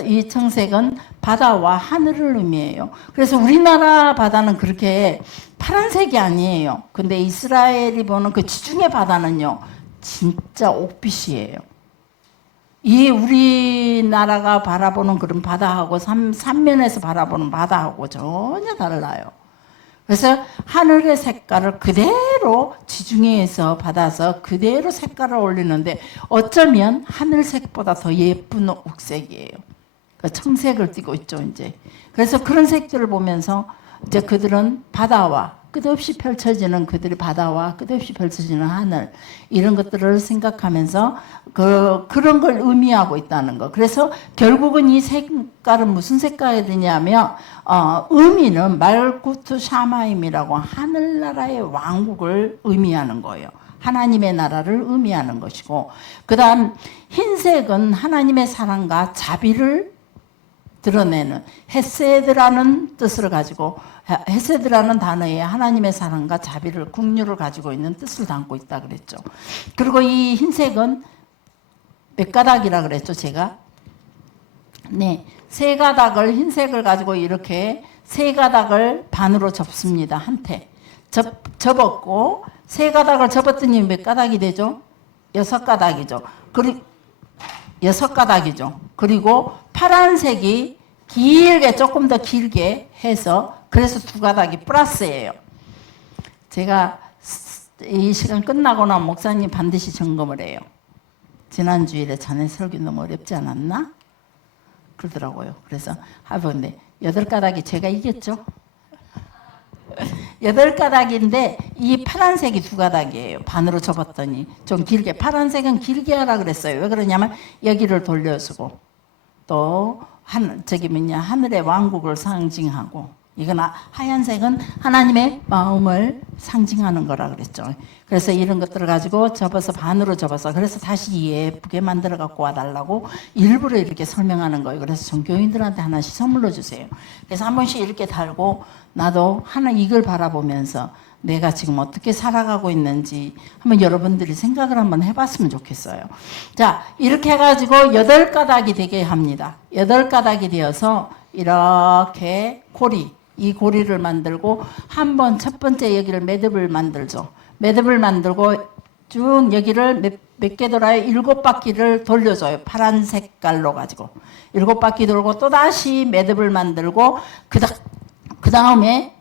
이 청색은 바다와 하늘을 의미해요. 그래서 우리나라 바다는 그렇게 파란색이 아니에요. 근데 이스라엘이 보는 그 지중해 바다는요, 진짜 옥빛이에요. 이 우리나라가 바라보는 그런 바다하고 삼면에서 바라보는 바다하고 전혀 달라요. 그래서 하늘의 색깔을 그대로 지중해에서 받아서 그대로 색깔을 올리는데 어쩌면 하늘색보다 더 예쁜 옥색이에요. 청색을 띠고 있죠, 이제. 그래서 그런 색들을 보면서 이제 그들은 바다와 끝없이 펼쳐지는 그들의 바다와 끝없이 펼쳐지는 하늘 이런 것들을 생각하면서 그런 걸 의미하고 있다는 거. 그래서 결국은 이 색깔은 무슨 색깔이냐면 의미는 말구트 샤마임이라고 하늘나라의 왕국을 의미하는 거예요. 하나님의 나라를 의미하는 것이고, 그 다음 흰색은 하나님의 사랑과 자비를 드러내는 헤세드라는 뜻을 가지고, 헤세드라는 단어에 하나님의 사랑과 자비를, 긍휼을 가지고 있는 뜻을 담고 있다 그랬죠. 그리고 이 흰색은 몇 가닥이라 그랬죠, 제가? 네, 세 가닥을, 흰색을 가지고 이렇게 세 가닥을 반으로 접습니다. 한테 접었고, 세 가닥을 접었더니 몇 가닥이 되죠? 6가닥이죠. 그리고 6가닥이죠. 그리고 파란색이 길게, 조금 더 길게 해서, 그래서 2가닥이 플러스예요. 제가 이 시간 끝나고 나면 목사님 반드시 점검을 해요. 지난 주일에 자네 설교 너무 어렵지 않았나? 그러더라고요. 그래서 하는데 8가닥이 제가 이겼죠. 8가닥인데 이 파란색이 2가닥이에요. 반으로 접었더니 좀 길게, 파란색은 길게 하라 그랬어요. 왜 그러냐면 여기를 돌려주고 또 하늘의 왕국을 상징하고, 이건 하얀색은 하나님의 마음을 상징하는 거라 그랬죠. 그래서 이런 것들을 가지고 접어서 반으로 접어서, 그래서 다시 예쁘게 만들어 갖고 와달라고 일부러 이렇게 설명하는 거예요. 그래서 종교인들한테 하나씩 선물로 주세요. 그래서 한 번씩 이렇게 달고, 나도 이걸 바라보면서 내가 지금 어떻게 살아가고 있는지 한번 여러분들이 생각을 한번 해봤으면 좋겠어요. 자, 이렇게 해가지고 8가닥이 되게 합니다. 8가닥이 되어서 이렇게 이 고리를 만들고, 한번 첫 번째 여기를 매듭을 만들죠. 매듭을 만들고 쭉 여기를 몇 개 돌아요? 7바퀴를 돌려줘요. 파란 색깔로 가지고 7바퀴 돌고 또 다시 매듭을 만들고, 그 다음에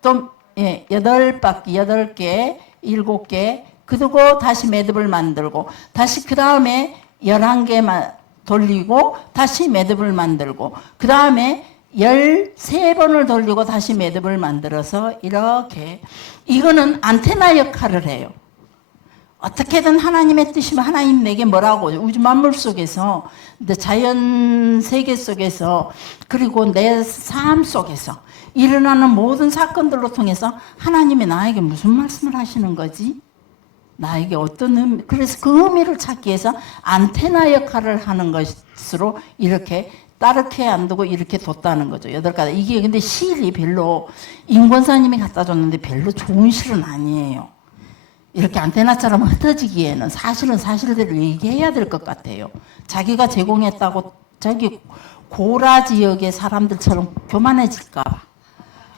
또 8바퀴, 8개, 7개, 그리고 다시 매듭을 만들고, 다시 그 다음에 11개만 돌리고 다시 매듭을 만들고, 그 다음에 13번을 돌리고 다시 매듭을 만들어서 이렇게, 이거는 안테나 역할을 해요. 어떻게든 하나님의 뜻이면 하나님 내게 뭐라고, 우주 만물 속에서, 자연 세계 속에서, 그리고 내 삶 속에서 일어나는 모든 사건들로 통해서 하나님이 나에게 무슨 말씀을 하시는 거지? 나에게 어떤 의미, 그래서 그 의미를 찾기 위해서 안테나 역할을 하는 것으로 이렇게 따르게 안 두고 이렇게 뒀다는 거죠. 8가닥. 이게 근데 실이 별로, 임권사님이 갖다 줬는데 별로 좋은 실은 아니에요. 이렇게 안테나처럼 흩어지기에는 사실은 사실대로 얘기해야 될 것 같아요. 자기가 제공했다고 자기 고라 지역의 사람들처럼 교만해질까 봐.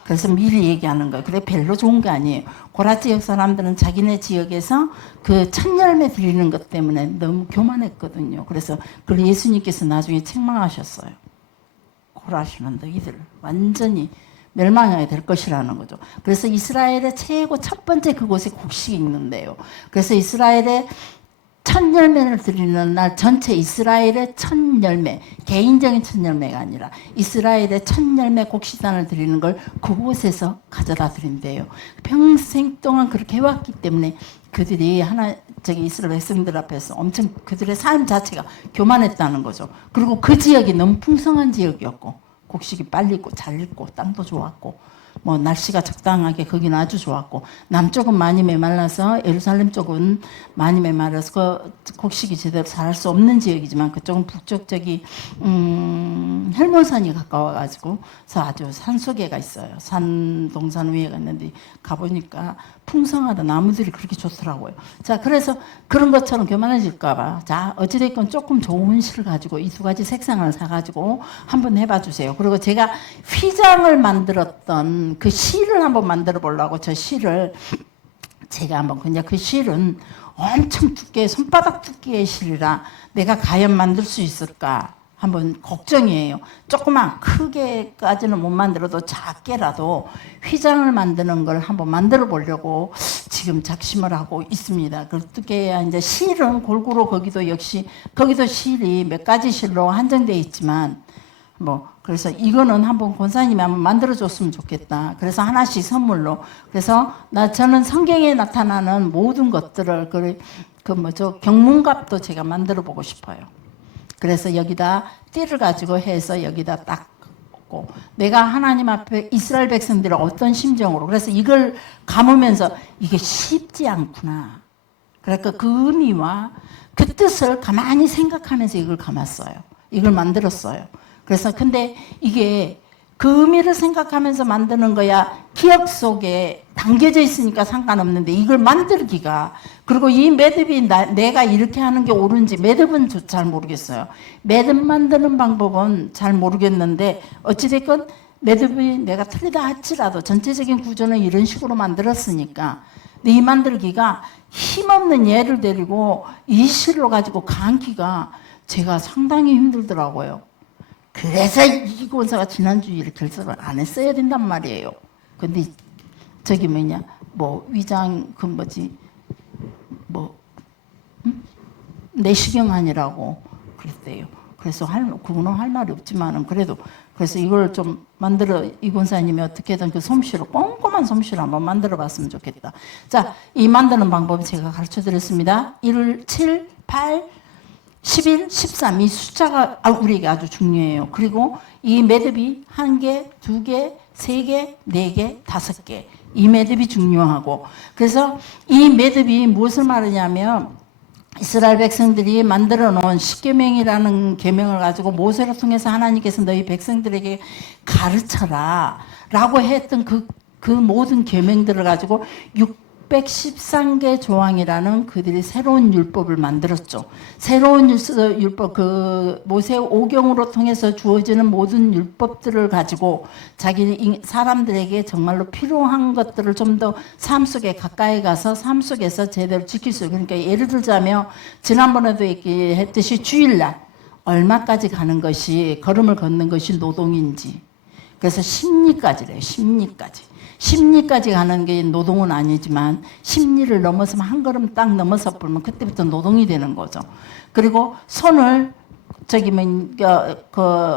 그래서 미리 얘기하는 거예요. 그래, 별로 좋은 게 아니에요. 고라 지역 사람들은 자기네 지역에서 그 첫열매 드리는 것 때문에 너무 교만했거든요. 그래서 그걸 예수님께서 나중에 책망하셨어요. 고라시는 너희들 완전히 멸망하게 될 것이라는 거죠. 그래서 이스라엘의 최고 첫 번째 그곳에 곡식이 있는데요. 그래서 이스라엘의 첫 열매를 드리는 날 전체 이스라엘의 첫 열매, 개인적인 첫 열매가 아니라 이스라엘의 첫 열매 곡식단을 드리는 걸 그곳에서 가져다 드린대요. 평생 동안 그렇게 해왔기 때문에 그들이 이스라엘 백성들 앞에서 엄청 그들의 삶 자체가 교만했다는 거죠. 그리고 그 지역이 너무 풍성한 지역이었고, 곡식이 빨리 익고 잘 익고 땅도 좋았고, 뭐 날씨가 적당하게 거기는 아주 좋았고, 남쪽은 많이 메말라서, 예루살렘 쪽은 많이 메말라서 그 곡식이 제대로 자랄 수 없는 지역이지만, 그쪽은 북쪽 헬몬산이 가까워가지고, 그래서 아주 산속에가 있어요. 동산 위에가 있는데 가보니까 풍성하다. 나무들이 그렇게 좋더라고요. 자, 그래서 그런 것처럼 교만해질까봐. 자, 어찌됐건 조금 좋은 실을 가지고 이 두 가지 색상을 사가지고 한번 해봐 주세요. 그리고 제가 휘장을 만들었던 그 실을 한번 만들어 보려고 저 실을 제가 한번 그냥 그 실은 엄청 두께, 손바닥 두께의 실이라 내가 과연 만들 수 있을까? 한번 걱정이에요. 조그만 크게까지는 못 만들어도 작게라도 휘장을 만드는 걸 한번 만들어 보려고 지금 작심을 하고 있습니다. 그렇게 이제 실은 골고루 거기도 역시 거기도 실이 몇 가지 실로 한정되어 있지만 뭐 그래서 이거는 한번 권사님이 한번 만들어 줬으면 좋겠다. 그래서 하나씩 선물로. 그래서 저는 성경에 나타나는 모든 것들을 경문갑도 제가 만들어 보고 싶어요. 그래서 여기다 띠를 가지고 해서 여기다 딱 꽂고 내가 하나님 앞에 이스라엘 백성들의 어떤 심정으로 그래서 이걸 감으면서 이게 쉽지 않구나. 그러니까 그 의미와 그 뜻을 가만히 생각하면서 이걸 감았어요. 이걸 만들었어요. 그래서 근데 이게 그 의미를 생각하면서 만드는 거야 기억 속에 담겨져 있으니까 상관없는데 이걸 만들기가 그리고 이 매듭이 내가 이렇게 하는 게 옳은지 매듭은 잘 모르겠어요. 매듭 만드는 방법은 잘 모르겠는데 어찌됐건 매듭이 내가 틀리다 할지라도 전체적인 구조는 이런 식으로 만들었으니까 근데 이 만들기가 힘없는 얘를 데리고 이 실로 가지고 감기가 제가 상당히 힘들더라고요. 그래서 이 권사가 지난주에 결석을 안 했어야 된단 말이에요. 근데 저기 위장 내시경환이라고 그랬대요. 그래서 그거는 할 말이 없지만은 그래도 그래서 이걸 좀 만들어 이 권사님이 어떻게든 그 솜씨로 꼼꼼한 솜씨로 한번 만들어 봤으면 좋겠다. 자, 이 만드는 방법 제가 가르쳐 드렸습니다. 1, 7, 8 11, 13 이 숫자가 우리에게 아주 중요해요. 그리고 이 매듭이 1개, 2개, 3개, 4개, 5개 이 매듭이 중요하고 그래서 이 매듭이 무엇을 말하냐면 이스라엘 백성들이 만들어 놓은 십계명이라는 계명을 가지고 모세를 통해서 하나님께서 너희 백성들에게 가르쳐라 라고 했던 그 모든 계명들을 가지고 613개 조항이라는 그들이 새로운 율법을 만들었죠. 새로운 율법, 그 모세 오경으로 통해서 주어지는 모든 율법들을 가지고 자기 사람들에게 정말로 필요한 것들을 좀 더 삶 속에 가까이 가서 삶 속에서 제대로 지킬 수 있고 그러니까 예를 들자면 지난번에도 얘기했듯이 주일날 얼마까지 가는 것이 걸음을 걷는 것이 노동인지 그래서 십리까지래요. 십리까지 가는 게 노동은 아니지만 십리를 넘어서면 한 걸음 딱 넘어서 보면 그때부터 노동이 되는 거죠. 그리고 손을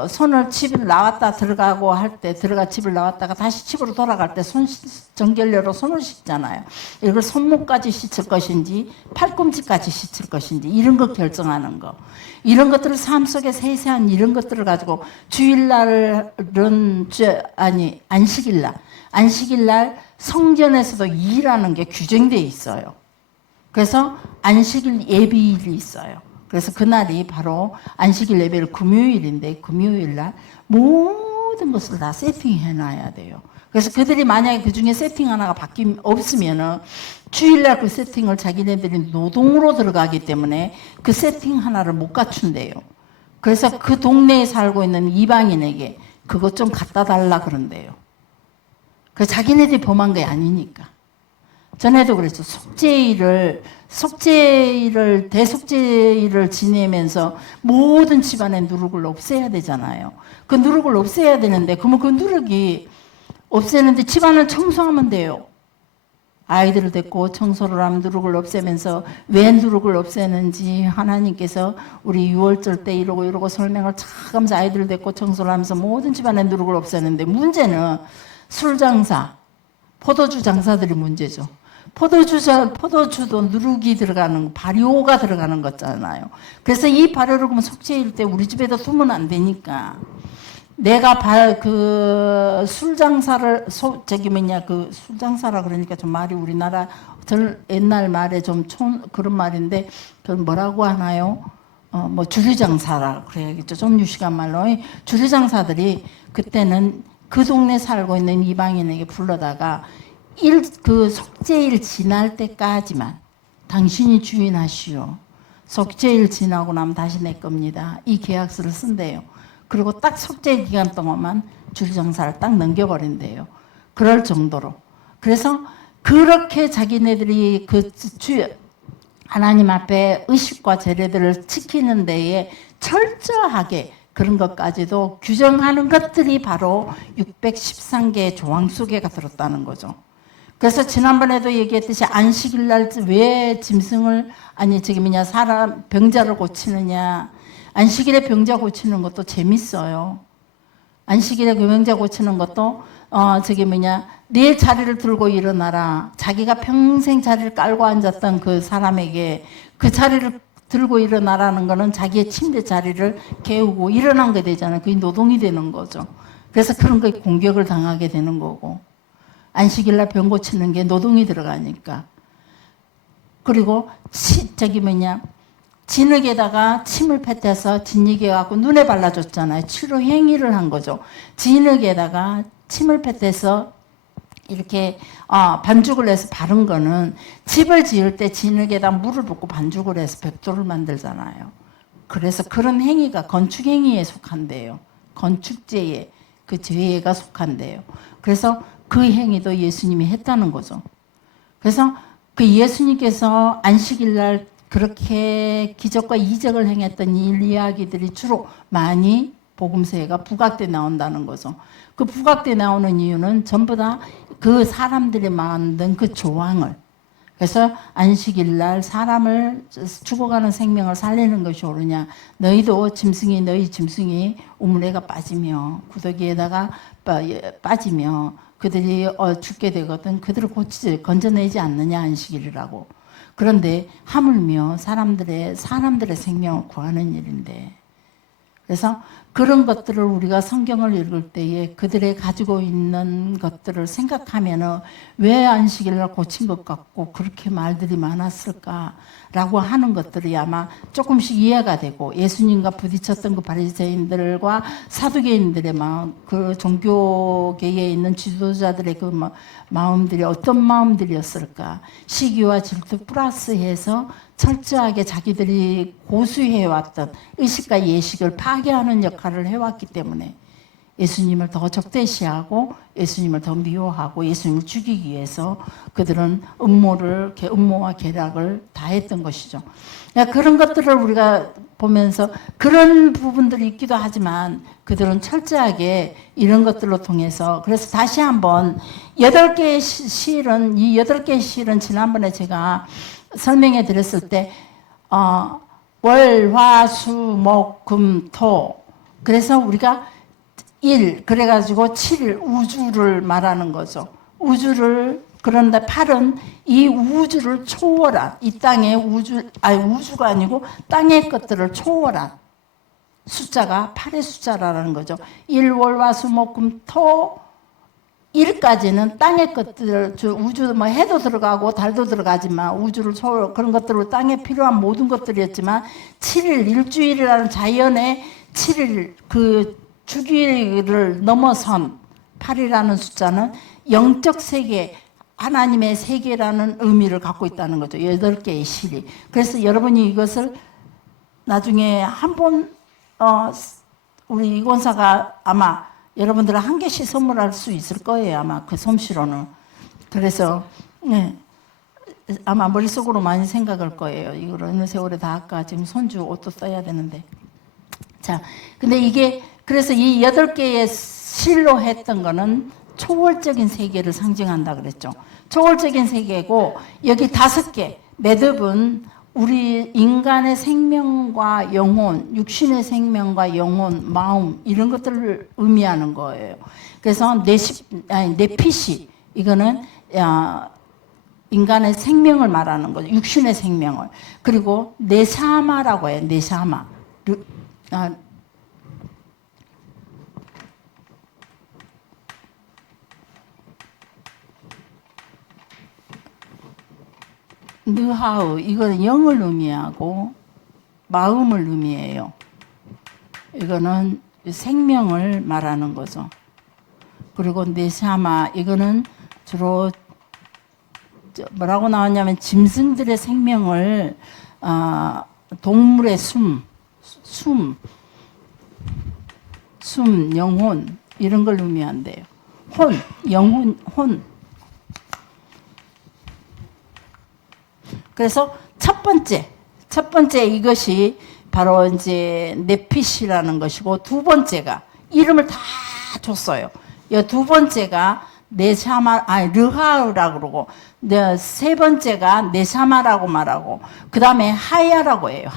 손을 집을 나왔다 들어가고 할 때 집을 나왔다가 다시 집으로 돌아갈 때 정결례로 손을 씻잖아요. 이걸 손목까지 씻을 것인지 팔꿈치까지 씻을 것인지 이런 거 결정하는 거. 이런 것들을 삶 속에 세세한 이런 것들을 가지고 안식일날 성전에서도 일하는 게 규정되어 있어요. 그래서 안식일 예비일이 있어요. 그래서 그날이 바로 안식일 예배일 금요일인데 금요일날 모든 것을 다 세팅해 놔야 돼요. 그래서 그들이 만약에 그 중에 세팅 하나가 없으면은 주일날 그 세팅을 자기네들이 노동으로 들어가기 때문에 그 세팅 하나를 못 갖춘대요. 그래서 그 동네에 살고 있는 이방인에게 그것 좀 갖다 달라 그런대요. 그래서 자기네들이 범한 게 아니니까. 전에도 그랬죠. 대속죄일을 지내면서 모든 집안의 누룩을 없애야 되잖아요. 그 누룩을 없애야 되는데, 그러면 그 누룩이 없애는데 집안을 청소하면 돼요. 아이들을 데리고 청소를 하면 누룩을 없애면서 왜 누룩을 없애는지 하나님께서 우리 6월절 때 이러고 설명을 차가면서 아이들을 데리고 청소를 하면서 모든 집안의 누룩을 없애는데 문제는 술 장사, 포도주 장사들이 문제죠. 포도주도 누룩이 들어가는, 발효가 들어가는 거잖아요. 그래서 이 발효를 그러면 속죄일 때 우리 집에다 두면 안 되니까. 내가 술장사라 그러니까 좀 말이 우리나라 옛날 말에 좀 그런 말인데, 그건 뭐라고 하나요? 주류장사라 그래야겠죠. 좀 유식한 말로. 주류장사들이 그때는 그 동네 살고 있는 이방인에게 불러다가 그 속죄일 지날 때까지만 당신이 주인하시오. 속죄일 지나고 나면 다시 내 겁니다. 이 계약서를 쓴대요. 그리고 딱 속죄 기간 동안만 주리장사를 딱 넘겨버린대요. 그럴 정도로. 그래서 그렇게 자기네들이 하나님 앞에 의식과 제례들을 지키는 데에 철저하게 그런 것까지도 규정하는 것들이 바로 613개의 조항 속에가 들었다는 거죠. 그래서 지난번에도 얘기했듯이 안식일 날 왜 짐승을 사람 병자를 고치느냐. 안식일에 병자 고치는 것도 재밌어요. 안식일에 그 병자 고치는 것도 내 자리를 들고 일어나라. 자기가 평생 자리를 깔고 앉았던 그 사람에게 그 자리를 들고 일어나라는 거는 자기의 침대 자리를 개우고 일어난 게 되잖아요. 그게 노동이 되는 거죠. 그래서 그런 거에 공격을 당하게 되는 거고. 안식일날 병 고치는 게 노동이 들어가니까. 그리고 진흙에다가 침을 뱉어서 진흙에 갖고 눈에 발라줬잖아요. 치료 행위를 한 거죠. 진흙에다가 침을 뱉어서 이렇게 반죽을 해서 바른 거는 집을 지을 때 진흙에다 물을 붓고 반죽을 해서 벽돌을 만들잖아요. 그래서 그런 행위가 건축 행위에 속한대요. 건축죄에 그 죄가 속한대요. 그래서 그 행위도 예수님이 했다는 거죠. 그래서 그 예수님께서 안식일 날 그렇게 기적과 이적을 행했던 이야기들이 주로 많이 복음서에가 부각돼 나온다는 거죠. 그 부각돼 나오는 이유는 전부 다 그 사람들이 만든 그 조항을, 그래서 안식일 날 사람을 죽어가는 생명을 살리는 것이 옳으냐. 너희 짐승이 우물에가 빠지며 구더기에다가 빠지며 그들이 죽게 되거든 그들을 건져내지 않느냐 안식일이라고. 그런데 하물며 사람들의 생명을 구하는 일인데, 그래서 그런 것들을 우리가 성경을 읽을 때에 그들의 가지고 있는 것들을 생각하면은 왜 안식일날 고친 것 같고 그렇게 말들이 많았을까라고 하는 것들이 아마 조금씩 이해가 되고, 예수님과 부딪혔던 그 바리새인들과 사두개인들의 마음, 그 종교계에 있는 지도자들의 그 마음들이 어떤 마음들이었을까. 시기와 질투 플러스해서 철저하게 자기들이 고수해왔던 의식과 예식을 파괴하는 역할을 해왔기 때문에 예수님을 더 적대시하고 예수님을 더 미워하고 예수님을 죽이기 위해서 그들은 음모와 계략을 다했던 것이죠. 그러니까 그런 것들을 우리가 보면서 그런 부분들이 있기도 하지만 그들은 철저하게 이런 것들로 통해서, 그래서 다시 한번 8개의 실은, 이 8개의 실은 지난번에 제가 설명해 드렸을 때 월, 화, 수, 목, 금, 토, 그래서 우리가 그래가지고 7일 우주를 말하는 거죠. 그런데 8은 이 우주를 초월한, 이 땅의 우주가 아니고 땅의 것들을 초월한 숫자가 8의 숫자라는 거죠. 1, 월, 화, 수, 목, 금, 토 1까지는 땅의 것들, 우주 해도 들어가고 달도 들어가지만 우주를 초월, 그런 것들로 땅에 필요한 모든 것들이었지만 7일, 일주일이라는 자연의 7일 그 주기를 넘어선 8이라는 숫자는 영적 세계, 하나님의 세계라는 의미를 갖고 있다는 거죠. 8개의 실이. 그래서 여러분이 이것을 나중에 한번 우리 이권사가 아마 여러분들 한 개씩 선물할 수 있을 거예요. 아마 그 솜씨로는. 그래서 아마 머릿속으로 많이 생각할 거예요. 이걸 어느 세월에 다 할까. 지금 손주 옷도 써야 되는데. 자, 근데 그래서 이 8개의 실로 했던 거는 초월적인 세계를 상징한다 그랬죠. 초월적인 세계고, 여기 5개 매듭은 우리 인간의 생명과 영혼, 육신의 생명과 영혼, 마음, 이런 것들을 의미하는 거예요. 그래서 네피시, 이거는 인간의 생명을 말하는 거죠. 육신의 생명을. 그리고 네샤마라고 해요. 네샤마. 느하우, 이거는 영을 의미하고 마음을 의미해요. 이거는 생명을 말하는 거죠. 그리고 네샤마, 이거는 주로 뭐라고 나왔냐면 짐승들의 생명을 동물의 영혼 이런 걸 의미한대요. 영혼, 혼. 그래서 첫 번째 이것이 바로 이제 네핏이라는 것이고, 두 번째가 이름을 다 줬어요. 두 번째가 르하우라고 그러고, 세 번째가 네샤마라고 말하고, 그 다음에 하야라고 해요.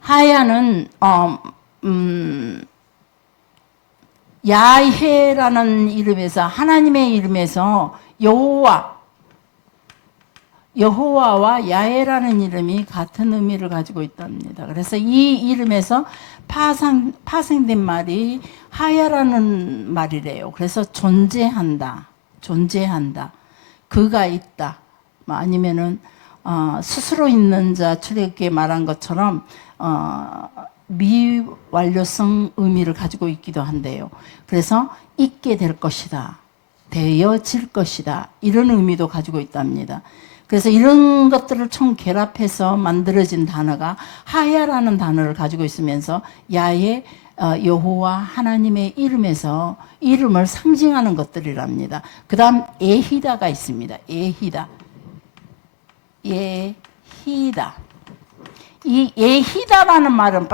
하야는 야헤라는 이름에서, 하나님의 이름에서 여호와와 야헤라는 이름이 같은 의미를 가지고 있답니다. 그래서 이 이름에서 파생된 말이 하야라는 말이래요. 그래서 존재한다. 그가 있다. 아니면은 스스로 있는 자, 출애굽기에 말한 것처럼 미완료성 의미를 가지고 있기도 한데요. 그래서 있게 될 것이다, 되어질 것이다, 이런 의미도 가지고 있답니다. 그래서 이런 것들을 총 결합해서 만들어진 단어가 하야라는 단어를 가지고 있으면서 야의 여호와 하나님의 이름에서 이름을 상징하는 것들이랍니다. 그 다음 에히다가 있습니다. 에히다. 이 예히다라는 말은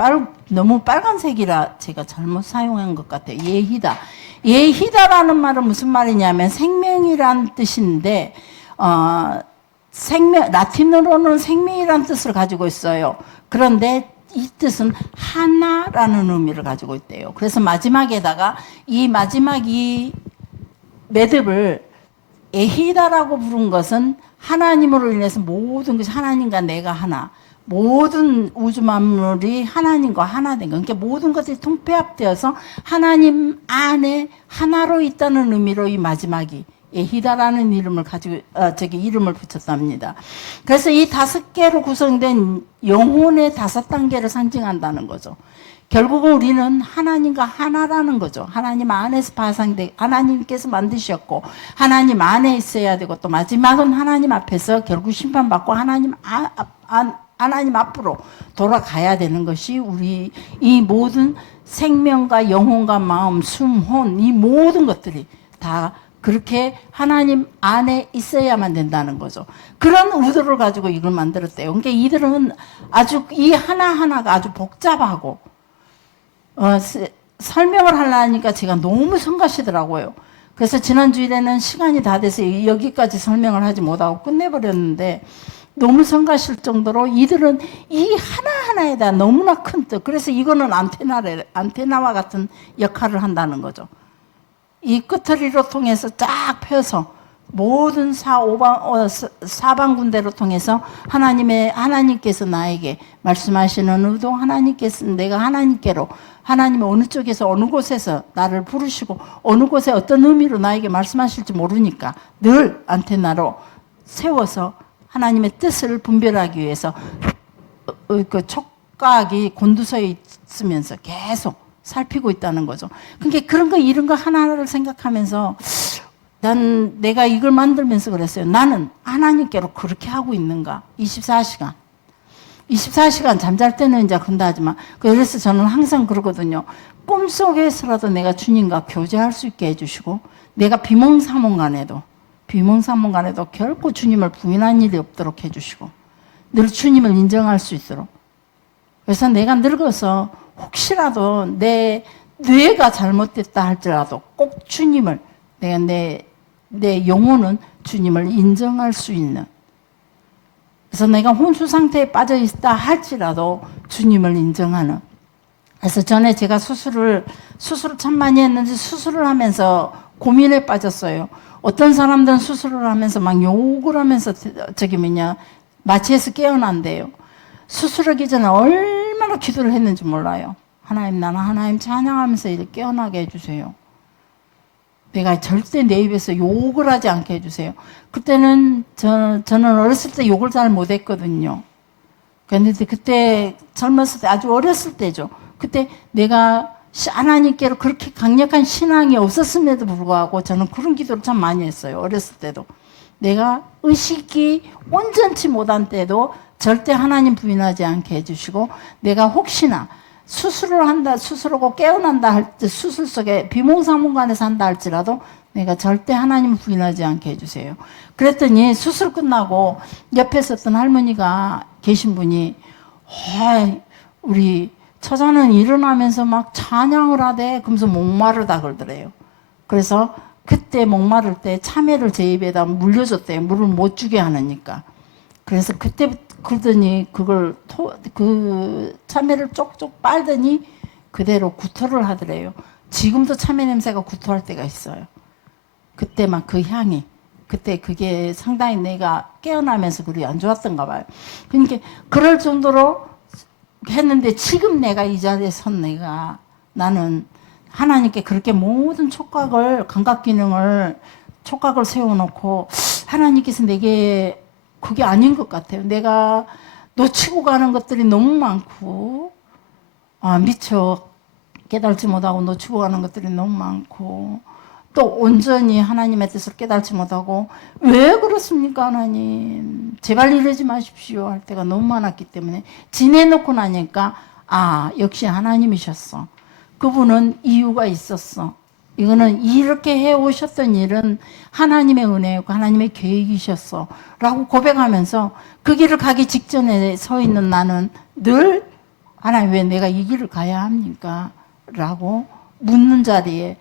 너무 빨간색이라 제가 잘못 사용한 것 같아요. 예히다라는 말은 무슨 말이냐면 생명이란 뜻인데, 라틴어로는 생명이란 뜻을 가지고 있어요. 그런데 이 뜻은 하나라는 의미를 가지고 있대요. 그래서 마지막에다가 이 매듭을 에히다라고 부른 것은 하나님으로 인해서 모든 것이 하나님과 내가 하나, 모든 우주 만물이 하나님과 하나 된 거. 그러니까 모든 것이 통폐합되어서 하나님 안에 하나로 있다는 의미로 이 마지막이 에히다라는 이름을 이름을 붙였답니다. 그래서 이 5개로 구성된 영혼의 5단계를 상징한다는 거죠. 결국은 우리는 하나님과 하나라는 거죠. 하나님 안에서 하나님께서 만드셨고, 하나님 안에 있어야 되고, 또 마지막은 하나님 앞에서 결국 심판받고 하나님 앞으로 돌아가야 되는 것이 우리 이 모든 생명과 영혼과 마음, 혼, 이 모든 것들이 다 그렇게 하나님 안에 있어야만 된다는 거죠. 그런 의도를 가지고 이걸 만들었대요. 그러니까 이들은 이 하나하나가 아주 복잡하고, 설명을 하려니까 제가 너무 성가시더라고요. 그래서 지난주일에는 시간이 다 돼서 여기까지 설명을 하지 못하고 끝내버렸는데, 너무 성가실 정도로 이들은 이 하나하나에다 너무나 큰 뜻, 그래서 이거는 안테나와 같은 역할을 한다는 거죠. 이 끄트리로 통해서 쫙 펴서 모든 사방군대로 통해서 하나님께서 나에게 말씀하시는 의도, 내가 하나님께로, 하나님의 어느 쪽에서 어느 곳에서 나를 부르시고 어느 곳에 어떤 의미로 나에게 말씀하실지 모르니까 늘 안테나로 세워서 하나님의 뜻을 분별하기 위해서 그 촉각이 곤두서 있으면서 계속 살피고 있다는 거죠. 그러니까 이런 거 하나하나를 생각하면서 내가 이걸 만들면서 그랬어요. 나는 하나님께로 그렇게 하고 있는가? 24시간 잠잘 때는 이제 그런다 하지만, 그래서 저는 항상 그러거든요. 꿈속에서라도 내가 주님과 교제할 수 있게 해주시고, 내가 비몽사몽간에도 결코 주님을 부인한 일이 없도록 해주시고, 늘 주님을 인정할 수 있도록. 그래서 내가 늙어서 혹시라도 내 뇌가 잘못됐다 할지라도 꼭 주님을, 내 영혼은 주님을 인정할 수 있는, 그래서 내가 혼수 상태에 빠져 있다 할지라도 주님을 인정하는. 그래서 전에 제가 수술을 참 많이 했는데, 수술을 하면서 고민에 빠졌어요. 어떤 사람들은 수술을 하면서 막 욕을 하면서 마취해서 깨어난대요. 수술하기 전에 얼마나 기도를 했는지 몰라요. 하나님, 나는 하나님 찬양하면서 이렇게 깨어나게 해주세요. 내가 절대 내 입에서 욕을 하지 않게 해주세요. 그때는 저는 어렸을 때 욕을 잘 못했거든요. 그런데 그때 젊었을 때, 아주 어렸을 때죠. 그때 내가 하나님께로 그렇게 강력한 신앙이 없었음에도 불구하고 저는 그런 기도를 참 많이 했어요. 어렸을 때도. 내가 의식이 온전치 못한 때도 절대 하나님 부인하지 않게 해주시고, 내가 혹시나 수술을 한다, 수술하고 깨어난다 할 때 수술 속에 비몽사몽간에서 한다 할지라도 내가 절대 하나님 부인하지 않게 해주세요. 그랬더니 수술 끝나고 옆에 있었던 할머니가 계신 분이 우리 처자는 일어나면서 막 찬양을 하대. 그러면서 목마르다 그러더래요. 그래서 그때 목마를 때 참외를 제 입에다 물려줬대요. 물을 못 주게 하니까. 그래서 그때 그러더니 그 참외를 쪽쪽 빨더니 그대로 구토를 하더래요. 지금도 참외 냄새가 구토할 때가 있어요. 그때 막 그 향이. 그때 그게 상당히 내가 깨어나면서 그리 안 좋았던가 봐요. 그러니까 그럴 정도로 했는데 지금 내가 이 자리에 선 나는 하나님께 그렇게 모든 촉각을, 감각 기능을, 촉각을 세워놓고 하나님께서 내게 그게 아닌 것 같아요. 내가 놓치고 가는 것들이 너무 많고, 미처 깨달지 못하고 놓치고 가는 것들이 너무 많고, 또 온전히 하나님의 뜻을 깨달지 못하고, 왜 그렇습니까 하나님, 제발 이러지 마십시오 할 때가 너무 많았기 때문에 지내놓고 나니까 역시 하나님이셨어. 그분은 이유가 있었어. 이거는 이렇게 해오셨던 일은 하나님의 은혜였고 하나님의 계획이셨어 라고 고백하면서 그 길을 가기 직전에 서 있는 나는 늘 하나님 왜 내가 이 길을 가야 합니까? 라고 묻는 자리에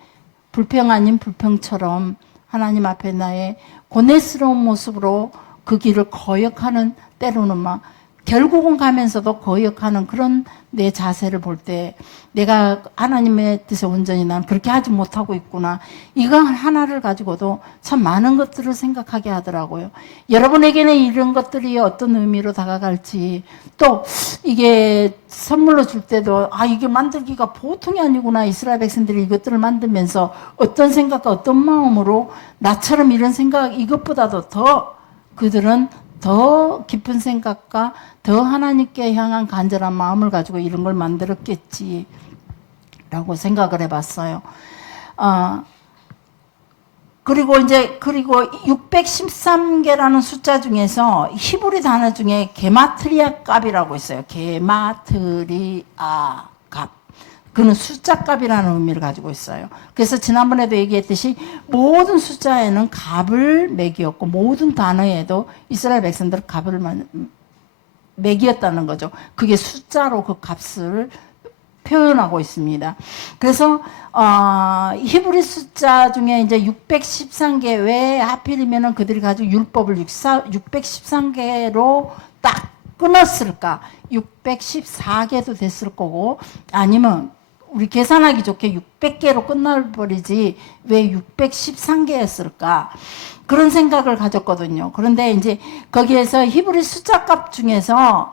불평 아닌 불평처럼 하나님 앞에 나의 고뇌스러운 모습으로 그 길을 거역하는, 때로는 막 결국은 가면서도 거역하는 그런 내 자세를 볼 때 내가 하나님의 뜻에 온전히 난 그렇게 하지 못하고 있구나. 이거 하나를 가지고도 참 많은 것들을 생각하게 하더라고요. 여러분에게는 이런 것들이 어떤 의미로 다가갈지, 또 이게 선물로 줄 때도 이게 만들기가 보통이 아니구나. 이스라엘 백성들이 이것들을 만들면서 어떤 생각과 어떤 마음으로 나처럼 이런 생각, 이것보다도 더 그들은 더 깊은 생각과 더 하나님께 향한 간절한 마음을 가지고 이런 걸 만들었겠지 라고 생각을 해봤어요. 그리고 613개라는 숫자 중에서 히브리 단어 중에 게마트리아 값이라고 있어요. 게마트리아 값. 그는 숫자 값이라는 의미를 가지고 있어요. 그래서 지난번에도 얘기했듯이 모든 숫자에는 값을 매기었고 모든 단어에도 이스라엘 백성들은 값을 매기었다는 거죠. 그게 숫자로 그 값을 표현하고 있습니다. 그래서 히브리 숫자 중에 이제 613개, 왜 하필이면 그들이 가지고 율법을 613개로 딱 끊었을까? 614개도 됐을 거고, 아니면 우리 계산하기 좋게 600개로 끝나버리지 왜 613개였을까? 그런 생각을 가졌거든요. 그런데 이제 거기에서 히브리 숫자값 중에서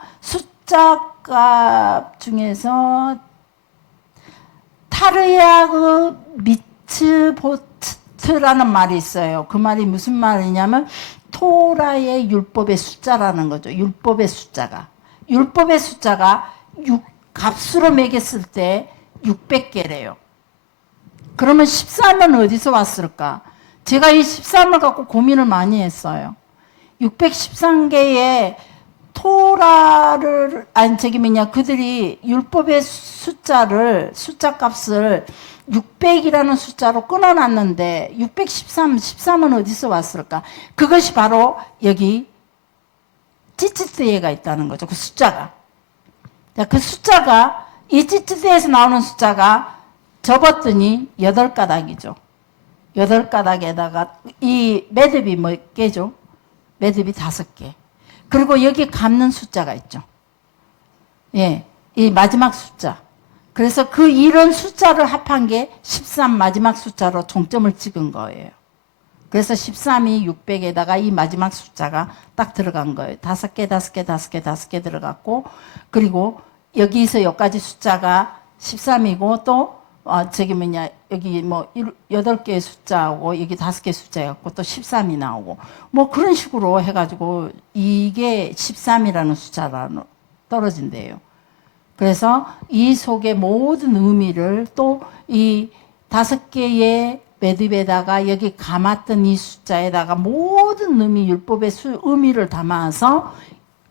타르야그 미츠보트라는 말이 있어요. 그 말이 무슨 말이냐면 토라의 율법의 숫자라는 거죠. 율법의 숫자가 값으로 매겼을 때 600개래요. 그러면 13은 어디서 왔을까? 제가 이 13을 갖고 고민을 많이 했어요. 613개의 토라를, 그들이 율법의 숫자 값을 600이라는 숫자로 끊어놨는데 13은 어디서 왔을까? 그것이 바로 여기 찌찌뜨에가 있다는 거죠. 그 숫자가. 그 숫자가, 이 찌찌뜨에서 나오는 숫자가 접었더니 8가닥이죠. 8가닥에다가 이 매듭이 몇 개죠? 매듭이 5개. 그리고 여기 감는 숫자가 있죠. 예, 이 마지막 숫자. 그래서 그 이런 숫자를 합한 게 13 마지막 숫자로 종점을 찍은 거예요. 그래서 13이 600에다가 이 마지막 숫자가 딱 들어간 거예요. 5개 들어갔고, 그리고 여기서 여기까지 숫자가 13이고 또 여기 8개의 숫자하고 여기 5개의 숫자였고 또 13이 나오고 그런 식으로 해가지고 이게 13이라는 숫자로 떨어진대요. 그래서 이 속의 모든 의미를 또 이 5개의 매듭에다가 여기 감았던 이 숫자에다가 모든 의미, 율법의 의미를 담아서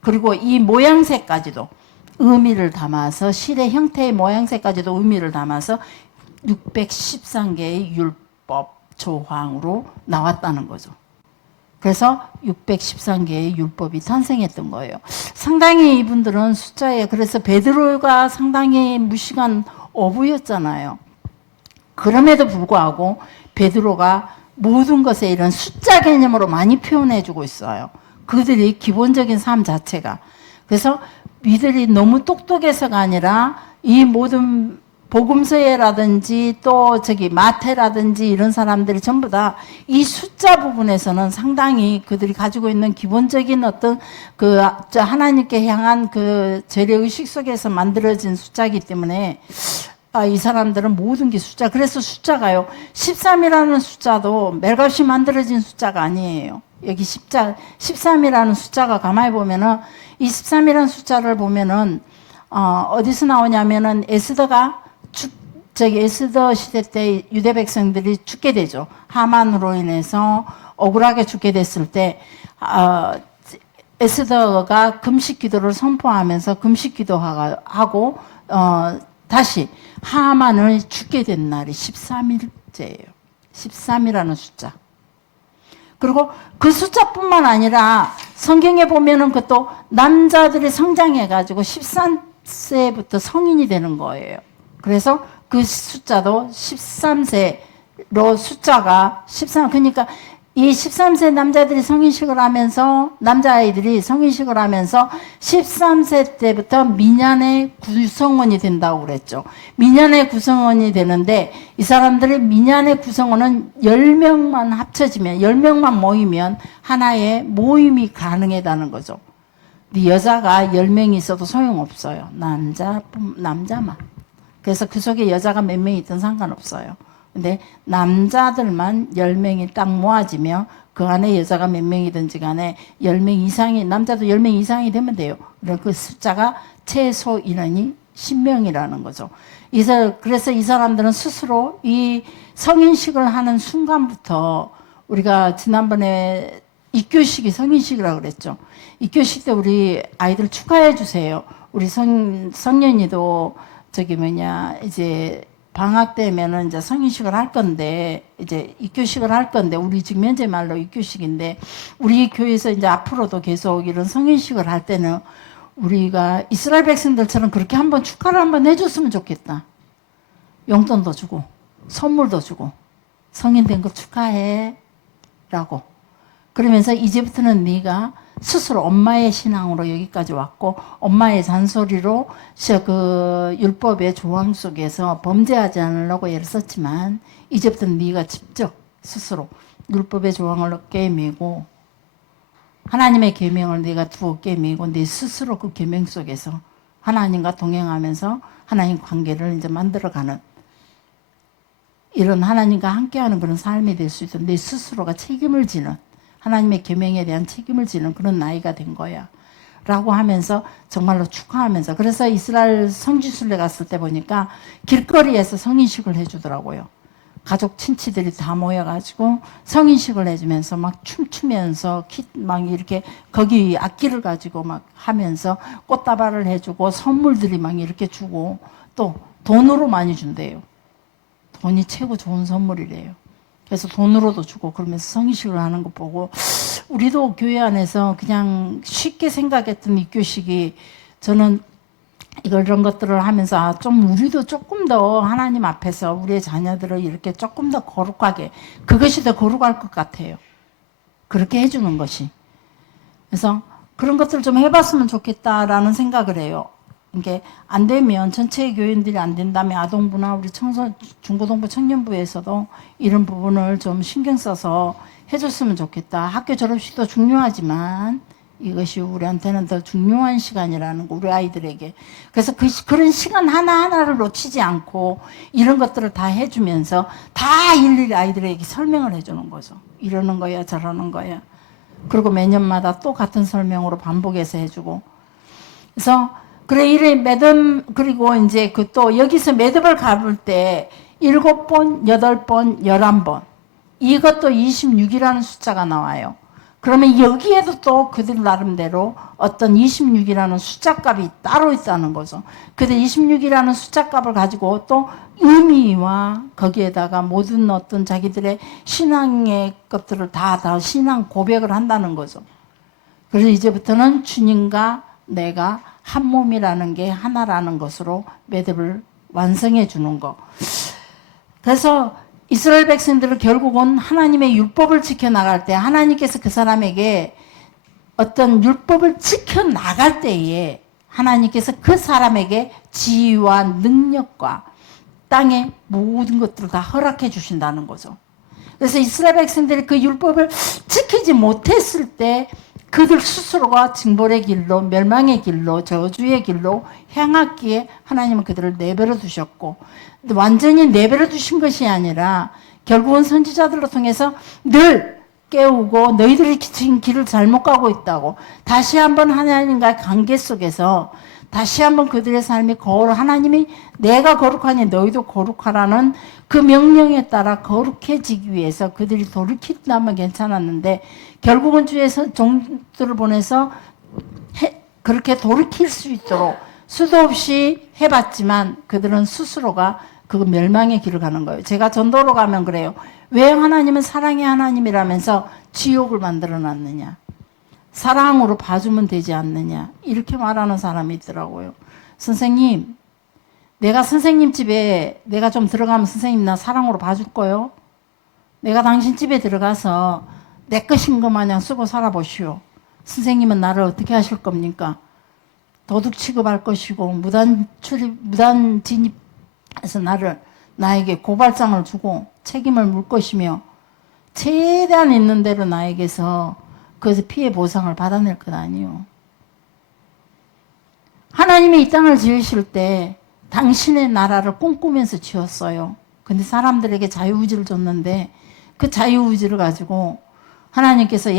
그리고 이 모양새까지도 의미를 담아서 실의 형태의 모양새까지도 의미를 담아서 613개의 율법 조항으로 나왔다는 거죠. 그래서 613개의 율법이 탄생했던 거예요. 상당히 이분들은 숫자에 그래서 베드로가 상당히 무식한 어부였잖아요. 그럼에도 불구하고 베드로가 모든 것에 이런 숫자 개념으로 많이 표현해주고 있어요. 그들이 기본적인 삶 자체가. 그래서 이들이 너무 똑똑해서가 아니라 이 모든 복음서에라든지 또 마태라든지 이런 사람들이 전부 다 이 숫자 부분에서는 상당히 그들이 가지고 있는 기본적인 어떤 하나님께 향한 재래의식 속에서 만들어진 숫자이기 때문에 이 사람들은 모든 게 숫자. 그래서 숫자가요. 13이라는 숫자도 멜값이 만들어진 숫자가 아니에요. 여기 13이라는 숫자가 가만히 보면은 이 13이라는 숫자를 보면은 어디서 나오냐면은 에스더 시대 때 유대 백성들이 죽게 되죠. 하만으로 인해서 억울하게 죽게 됐을 때 에스더가 금식 기도를 선포하면서 금식 기도하고 다시 하만을 죽게 된 날이 13일째예요. 13이라는 숫자. 그리고 그 숫자뿐만 아니라 성경에 보면은 그것도 남자들이 성장해가지고 13세부터 성인이 되는 거예요. 그래서 그 숫자도 13세로 숫자가 13, 그러니까 이 13세 남자들이 성인식을 하면서, 남자아이들이 성인식을 하면서 13세 때부터 민ян의 구성원이 된다고 그랬죠. 민ян의 구성원이 되는데 이 사람들의 민ян의 구성원은 10명만 합쳐지면, 10명만 모이면 하나의 모임이 가능하다는 거죠. 근데 여자가 10명이 있어도 소용없어요. 남자만. 그래서 그 속에 여자가 몇 명 있든 상관없어요. 근데 남자들만 10명이 딱 모아지며 그 안에 여자가 몇 명이든지 간에 10명 이상이, 남자도 10명 이상이 되면 돼요. 그 숫자가 최소 인원이 10명이라는 거죠. 그래서 이 사람들은 스스로 이 성인식을 하는 순간부터 우리가 지난번에 입교식이 성인식이라고 그랬죠. 입교식 때 우리 아이들 축하해 주세요. 우리 성년이도 이제 방학 되면은 이제 성인식을 할 건데, 이제 입교식을 할 건데, 우리 지금 현재 말로 입교식인데, 우리 교회에서 이제 앞으로도 계속 이런 성인식을 할 때는 우리가 이스라엘 백성들처럼 그렇게 한번 축하를 한번 해줬으면 좋겠다. 용돈도 주고, 선물도 주고, 성인 된 거 축하해. 라고. 그러면서 이제부터는 네가 스스로 엄마의 신앙으로 여기까지 왔고 엄마의 잔소리로 율법의 조항 속에서 범죄하지 않으려고 애를 썼지만 이제부터는 네가 직접 스스로 율법의 조항을 깨미고 하나님의 계명을 네가 두어 깨미고 네 스스로 그 계명 속에서 하나님과 동행하면서 하나님 관계를 이제 만들어가는 이런 하나님과 함께하는 그런 삶이 될 수 있도록 네 스스로가 책임을 지는 하나님의 계명에 대한 책임을 지는 그런 나이가 된 거야 라고 하면서 정말로 축하하면서 그래서 이스라엘 성지순례 갔을 때 보니까 길거리에서 성인식을 해주더라고요. 가족 친치들이 다 모여가지고 성인식을 해주면서 막 춤추면서 막 이렇게 거기 악기를 가지고 막 하면서 꽃다발을 해주고 선물들이 막 이렇게 주고 또 돈으로 많이 준대요. 돈이 최고 좋은 선물이래요. 그래서 돈으로도 주고 그러면서 성인식을 하는 거 보고 우리도 교회 안에서 그냥 쉽게 생각했던 입교식이 저는 이런 것들을 하면서 좀 우리도 조금 더 하나님 앞에서 우리의 자녀들을 이렇게 조금 더 거룩하게 그것이 더 거룩할 것 같아요. 그렇게 해주는 것이. 그래서 그런 것들을 좀 해봤으면 좋겠다라는 생각을 해요. 이게 안 되면 전체 교인들이 안 된다면 아동부나 우리 중고등부 청년부에서도 이런 부분을 좀 신경 써서 해줬으면 좋겠다. 학교 졸업식도 중요하지만 이것이 우리한테는 더 중요한 시간이라는 거, 우리 아이들에게. 그래서 그런 시간 하나하나를 놓치지 않고 이런 것들을 다 해주면서 다 일일이 아이들에게 설명을 해주는 거죠. 이러는 거야, 저러는 거야. 그리고 매년마다 또 같은 설명으로 반복해서 해주고. 그래서 그래, 이래 매듭, 그리고 이제 그 또 여기서 매듭을 가볼 때 7번, 8번, 11번. 이것도 26이라는 숫자가 나와요. 그러면 여기에도 또 그들 나름대로 어떤 26이라는 숫자 값이 따로 있다는 거죠. 그들 26이라는 숫자 값을 가지고 또 의미와 거기에다가 모든 어떤 자기들의 신앙의 것들을 다 신앙 고백을 한다는 거죠. 그래서 이제부터는 주님과 내가 한 몸이라는 게 하나라는 것으로 매듭을 완성해 주는 거. 그래서 이스라엘 백성들은 결국은 하나님의 율법을 지켜나갈 때 하나님께서 그 사람에게 어떤 율법을 지켜나갈 때에 하나님께서 그 사람에게 지위와 능력과 땅의 모든 것들을 다 허락해 주신다는 거죠. 그래서 이스라엘 백성들이 그 율법을 지키지 못했을 때 그들 스스로가 징벌의 길로, 멸망의 길로, 저주의 길로 향하기에 하나님은 그들을 내버려 두셨고, 완전히 내버려 두신 것이 아니라 결국은 선지자들로 통해서 늘 깨우고 너희들이 지금 길을 잘못 가고 있다고 다시 한번 하나님과의 관계 속에서 다시 한번 그들의 삶이 하나님이 내가 거룩하니 너희도 거룩하라는 그 명령에 따라 거룩해지기 위해서 그들이 돌이킨다면 괜찮았는데 결국은 주의 종들을 보내서 그렇게 돌이킬 수 있도록 수도 없이 해봤지만 그들은 스스로가 그 멸망의 길을 가는 거예요. 제가 전도로 가면 그래요. 왜 하나님은 사랑의 하나님이라면서 지옥을 만들어 놨느냐. 사랑으로 봐주면 되지 않느냐. 이렇게 말하는 사람이 있더라고요. 선생님, 내가 선생님 집에 내가 좀 들어가면 선생님 나 사랑으로 봐줄 거요? 내가 당신 집에 들어가서 내 것인 것 마냥 쓰고 살아보시오. 선생님은 나를 어떻게 하실 겁니까? 도둑 취급할 것이고 무단 진입해서 나에게 고발장을 주고 책임을 물 것이며 최대한 있는 대로 나에게서 그래서 피해 보상을 받아낼 것 아니요. 하나님이 이 땅을 지으실 때 당신의 나라를 꿈꾸면서 지었어요. 근데 사람들에게 자유의지를 줬는데 그 자유의지를 가지고 하나님께서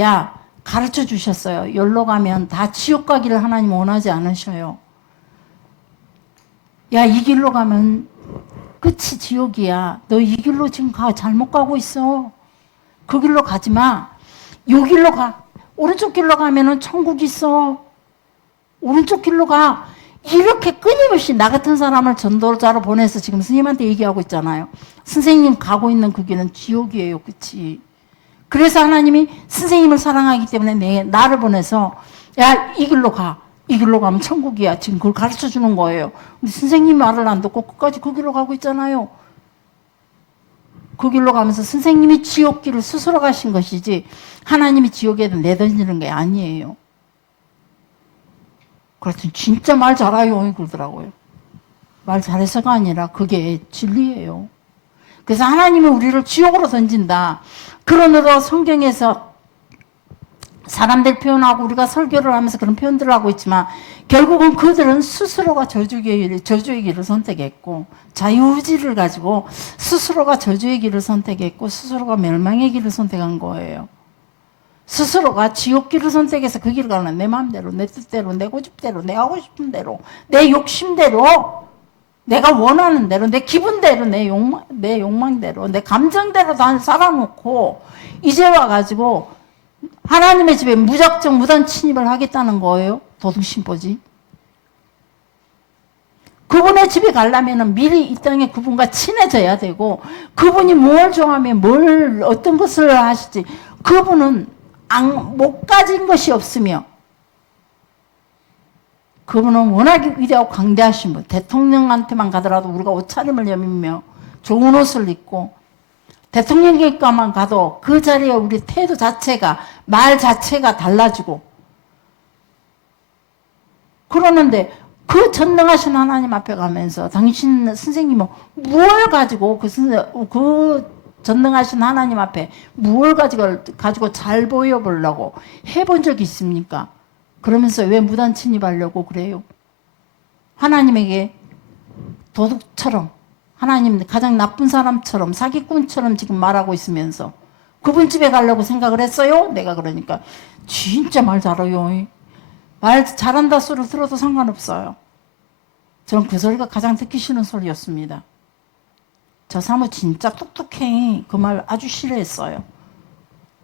가르쳐 주셨어요. 여기로 가면 다 지옥 가기를 하나님 원하지 않으셔요. 이 길로 가면 끝이 지옥이야. 너 이 길로 지금 잘못 가고 있어. 그 길로 가지 마. 요 길로 가. 오른쪽 길로 가면은 천국 있어. 오른쪽 길로 가. 이렇게 끊임없이 나 같은 사람을 전도자로 보내서 지금 스님한테 얘기하고 있잖아요. 선생님 가고 있는 그 길은 지옥이에요. 그치? 그래서 하나님이 선생님을 사랑하기 때문에 나를 보내서 이 길로 가. 이 길로 가면 천국이야. 지금 그걸 가르쳐 주는 거예요. 근데 선생님 말을 안 듣고 끝까지 그 길로 가고 있잖아요. 그 길로 가면서 선생님이 지옥 길을 스스로 가신 것이지 하나님이 지옥에도 내던지는 게 아니에요. 그랬더니 진짜 말 잘해요 그러더라고요. 말 잘해서가 아니라 그게 진리예요. 그래서 하나님은 우리를 지옥으로 던진다. 그러므로 성경에서 사람들 표현하고 우리가 설교를 하면서 그런 표현들을 하고 있지만 결국은 그들은 스스로가 저주의 길을 선택했고 자유의지를 가지고 스스로가 저주의 길을 선택했고 스스로가 멸망의 길을 선택한 거예요. 스스로가 지옥 길을 선택해서 그 길을 가는 내 마음대로 내 뜻대로 내 고집대로 내 하고 싶은 대로 내 욕심대로 내가 원하는 대로 내 기분대로 내 욕망대로 내 감정대로 다 살아놓고 이제 와가지고 하나님의 집에 무작정 무단 침입을 하겠다는 거예요. 도둑심보지. 그분의 집에 가려면 미리 이 땅에 그분과 친해져야 되고 그분이 뭘 좋아하면 어떤 것을 하실지 그분은 못 가진 것이 없으며 그분은 워낙 위대하고 강대하신 분. 대통령한테만 가더라도 우리가 옷차림을 여미며 좋은 옷을 입고 대통령께만 가도 그 자리에 우리 태도 자체가 말 자체가 달라지고 그러는데 그 전능하신 하나님 앞에 가면서 당신 선생님은 무엇을 가지고 그 전능하신 하나님 앞에 무엇을 가지고 잘 보여보려고 해본 적이 있습니까? 그러면서 왜 무단 침입하려고 그래요? 하나님에게 도둑처럼 하나님 가장 나쁜 사람처럼 사기꾼처럼 지금 말하고 있으면서 그분 집에 가려고 생각을 했어요? 내가 그러니까 진짜 말 잘해요. 말 잘한다 소리를 들어도 상관없어요. 전 그 소리가 가장 듣기 싫은 소리였습니다. 저 사모 진짜 똑똑해. 그 말 아주 싫어했어요.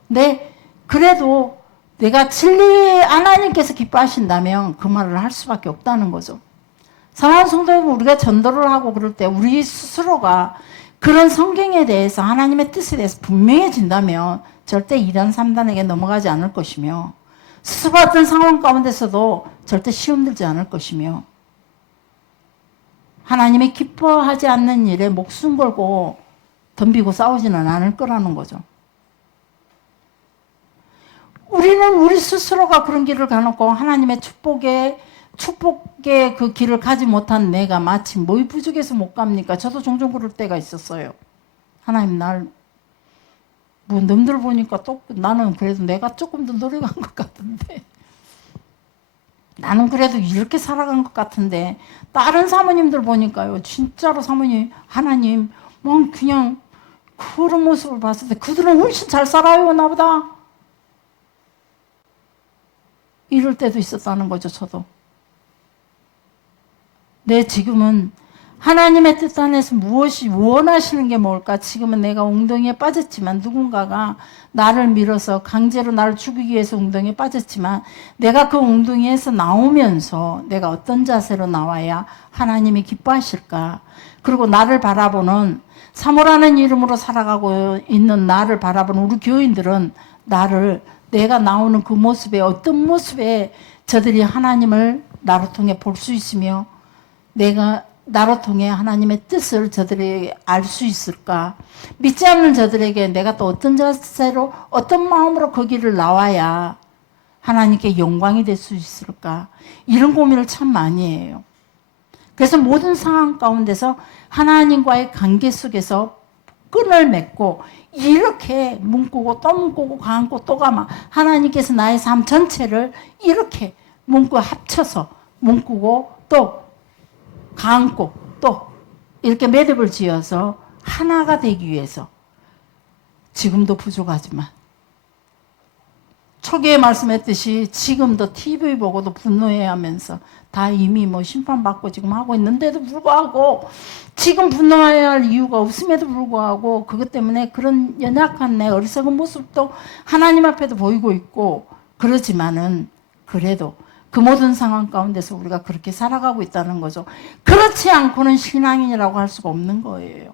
근데 그래도 내가 진리 하나님께서 기뻐하신다면 그 말을 할 수밖에 없다는 거죠. 사랑하는 성도 여러분, 우리가 전도를 하고 그럴 때 우리 스스로가 그런 성경에 대해서 하나님의 뜻에 대해서 분명해진다면 절대 2단, 3단에게 넘어가지 않을 것이며 스스로 어떤 상황 가운데서도 절대 시험들지 않을 것이며 하나님이 기뻐하지 않는 일에 목숨 걸고 덤비고 싸우지는 않을 거라는 거죠. 우리는 우리 스스로가 그런 길을 가놓고 하나님의 축복의 그 길을 가지 못한 내가 마치 뭐이 부족해서 못 갑니까? 저도 종종 그럴 때가 있었어요. 하나님 뭐 놈들 보니까 또 나는 그래도 내가 조금 더 노력한 것 같은데 나는 그래도 이렇게 살아간 것 같은데 다른 사모님들 보니까요 진짜로 사모님 하나님 뭐 그냥 그런 모습을 봤을 때 그들은 훨씬 잘 살아요 나보다 이럴 때도 있었다는 거죠. 저도 지금은 하나님의 뜻 안에서 무엇이 원하시는 게 뭘까? 지금은 내가 웅덩이에 빠졌지만 누군가가 나를 밀어서 강제로 나를 죽이기 위해서 웅덩이에 빠졌지만 내가 그 웅덩이에서 나오면서 내가 어떤 자세로 나와야 하나님이 기뻐하실까? 그리고 나를 바라보는 사모라는 이름으로 살아가고 있는 나를 바라보는 우리 교인들은 내가 나오는 그 모습에 어떤 모습에 저들이 하나님을 나로 통해 볼 수 있으며 내가 나로 통해 하나님의 뜻을 저들이 알 수 있을까? 믿지 않는 저들에게 내가 또 어떤 자세로 어떤 마음으로 그 길을 나와야 하나님께 영광이 될 수 있을까? 이런 고민을 참 많이 해요. 그래서 모든 상황 가운데서 하나님과의 관계 속에서 끈을 맺고 이렇게 문구고 또 문구고 감고 또 감아 하나님께서 나의 삶 전체를 이렇게 문구 합쳐서 문구고 또 감고 또 이렇게 매듭을 지어서 하나가 되기 위해서 지금도 부족하지만 초기에 말씀했듯이 지금도 TV 보고도 분노해야 하면서 다 이미 뭐 심판받고 지금 하고 있는데도 불구하고 지금 분노해야 할 이유가 없음에도 불구하고 그것 때문에 그런 연약한 내 어리석은 모습도 하나님 앞에도 보이고 있고 그러지만은 그래도 그 모든 상황 가운데서 우리가 그렇게 살아가고 있다는 거죠. 그렇지 않고는 신앙인이라고 할 수가 없는 거예요.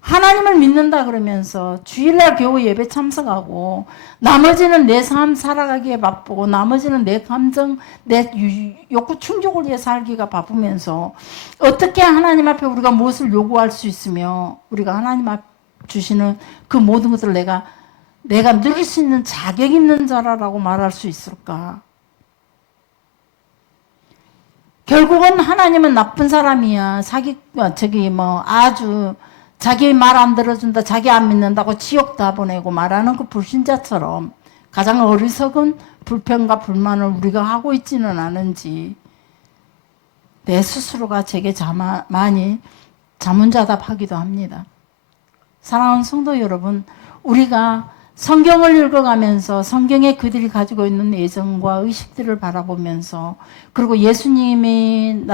하나님을 믿는다 그러면서 주일날 겨우 예배 참석하고 나머지는 내 삶 살아가기에 바쁘고 나머지는 내 감정, 내 욕구 충족을 위해 살기가 바쁘면서 어떻게 하나님 앞에 우리가 무엇을 요구할 수 있으며 우리가 하나님 앞 주시는 그 모든 것들을 내가 누릴 수 있는 자격 있는 자라고 말할 수 있을까? 결국은 하나님은 나쁜 사람이야. 아주 자기 말 안 들어준다, 자기 안 믿는다고 지옥 다 보내고 말하는 그 불신자처럼 가장 어리석은 불평과 불만을 우리가 하고 있지는 않은지 내 스스로가 제게 많이 자문자답하기도 합니다. 사랑하는 성도 여러분, 우리가 성경을 읽어가면서 성경에 그들이 가지고 있는 애정과 의식들을 바라보면서 그리고 예수님이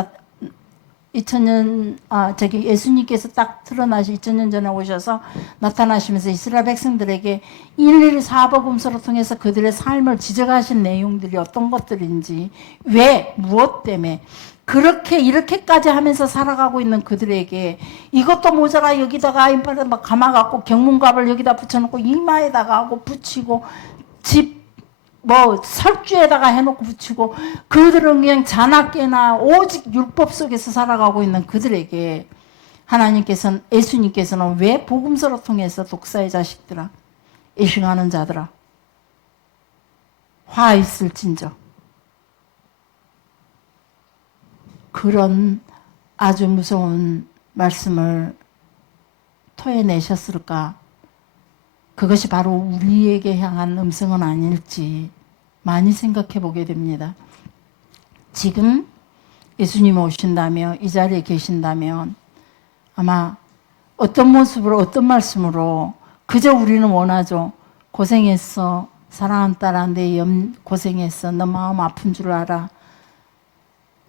예수님께서 딱 드러나시 2000년 전에 오셔서 나타나시면서 이스라엘 백성들에게 일일이 사복음서를 통해서 그들의 삶을 지적하신 내용들이 어떤 것들인지 왜 무엇 때문에 그렇게 이렇게까지 하면서 살아가고 있는 그들에게 이것도 모자라 여기다가 인파를 막 감아갖고 경문갑을 여기다 붙여놓고 이마에다가 하고 붙이고 설주에다가 해놓고 붙이고 그들은 그냥 잔악계나 오직 율법 속에서 살아가고 있는 그들에게 예수님께서는 왜 복음서를 통해서 독사의 자식들아 애싱하는 자들아 화 있을진저 그런 아주 무서운 말씀을 토해내셨을까? 그것이 바로 우리에게 향한 음성은 아닐지 많이 생각해 보게 됩니다. 지금 예수님 오신다며 이 자리에 계신다면 아마 어떤 모습으로 어떤 말씀으로 그저 우리는 원하죠. 고생했어. 사랑하는 딸아 내 고생했어. 너 마음 아픈 줄 알아.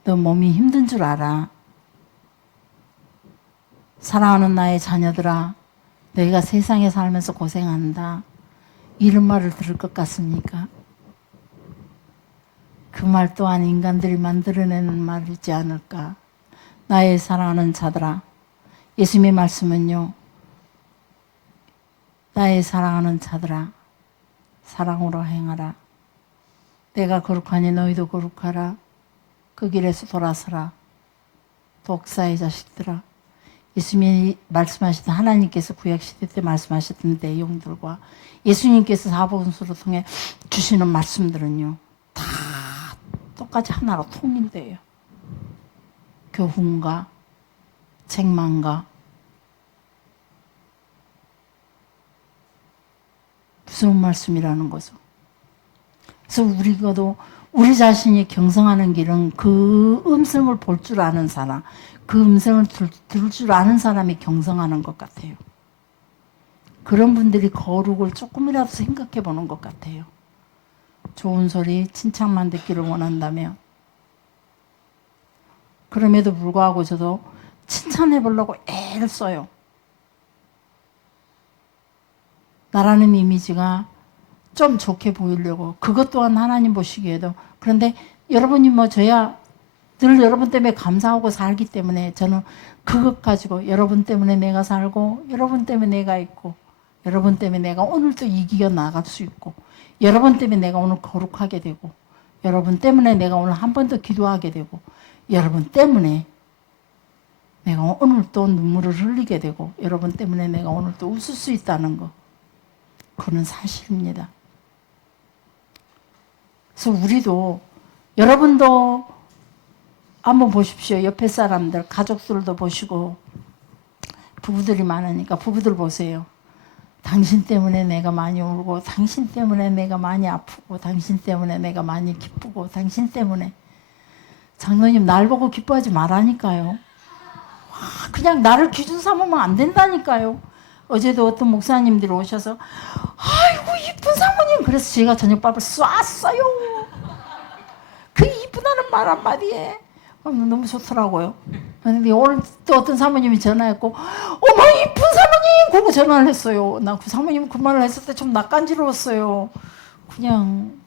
너 몸이 힘든 줄 알아. 사랑하는 나의 자녀들아, 너희가 세상에 살면서 고생한다. 이런 말을 들을 것 같습니까? 그 말 또한 인간들이 만들어내는 말이지 않을까. 나의 사랑하는 자들아, 예수님의 말씀은요, 나의 사랑하는 자들아, 사랑으로 행하라. 내가 거룩하니 너희도 거룩하라. 그 길에서 돌아서라. 독사의 자식들아. 예수님이 말씀하시던, 하나님께서 구약시대 때 말씀하셨던 내용들과 예수님께서 사복음서를 통해 주시는 말씀들은요, 다 똑같이 하나로 통일돼요. 교훈과 책망과 무서운 말씀이라는 거죠. 그래서 우리가도 우리 자신이 경성하는 길은 그 음성을 볼 줄 아는 사람, 그 음성을 들을 줄 아는 사람이 경성하는 것 같아요. 그런 분들이 거룩을 조금이라도 생각해 보는 것 같아요. 좋은 소리, 칭찬만 듣기를 원한다면. 그럼에도 불구하고 저도 칭찬해 보려고 애를 써요. 나라는 이미지가 좀 좋게 보이려고. 그것 또한 하나님 보시기에도. 그런데 여러분이 뭐 저야 늘 여러분 때문에 감사하고 살기 때문에 저는 그것 가지고 여러분 때문에 내가 살고, 여러분 때문에 내가 있고, 여러분 때문에 내가 오늘도 이기어 나갈 수 있고, 여러분 때문에 내가 오늘 거룩하게 되고, 여러분 때문에 내가 오늘 한 번 더 기도하게 되고, 여러분 때문에 내가 오늘 또 눈물을 흘리게 되고, 여러분 때문에 내가 오늘 또 웃을 수 있다는 거, 그건 사실입니다. 그래서 우리도, 여러분도 한번 보십시오. 옆에 사람들, 가족들도 보시고, 부부들이 많으니까 부부들 보세요. 당신 때문에 내가 많이 울고, 당신 때문에 내가 많이 아프고, 당신 때문에 내가 많이 기쁘고, 당신 때문에. 장로님, 날 보고 기뻐하지 말라니까요. 그냥 나를 기준 삼으면 안 된다니까요. 어제도 어떤 목사님들이 오셔서, 아이고 이쁜 사모님, 그래서 제가 저녁밥을 쐈어요. 그 이쁘다는 말 한마디에 너무 좋더라고요. 근데 오늘 또 어떤 사모님이 전화했고, 어머 이쁜 사모님, 그러고 전화를 했어요. 나 그 사모님 그 말을 했을 때 좀 낯간지러웠어요. 그냥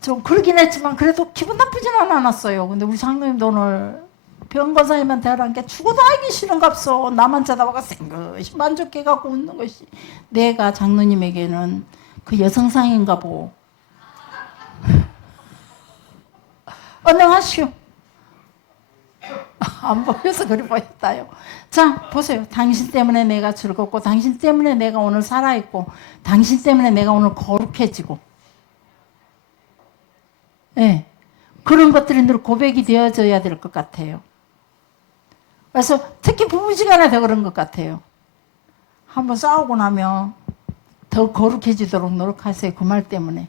좀 그러긴 했지만 그래도 기분 나쁘지는 않았어요. 근데 우리 장로님도 오늘 병권사님한테 하라는 게 죽어도 알기 싫은갑소. 나만 쳐다보고 생긋이 만족해갖고 웃는 것이 내가 장로님에게는 그 여성상인가 보고. 언능하시오. 안 보여서 그리 보였다요. 자, 보세요. 당신 때문에 내가 즐겁고, 당신 때문에 내가 오늘 살아있고, 당신 때문에 내가 오늘 거룩해지고. 네. 그런 것들이 늘 고백이 되어져야 될 것 같아요. 그래서 특히 부부지간에 더 그런 것 같아요. 한번 싸우고 나면 더 거룩해지도록 노력하세요. 그 말 때문에.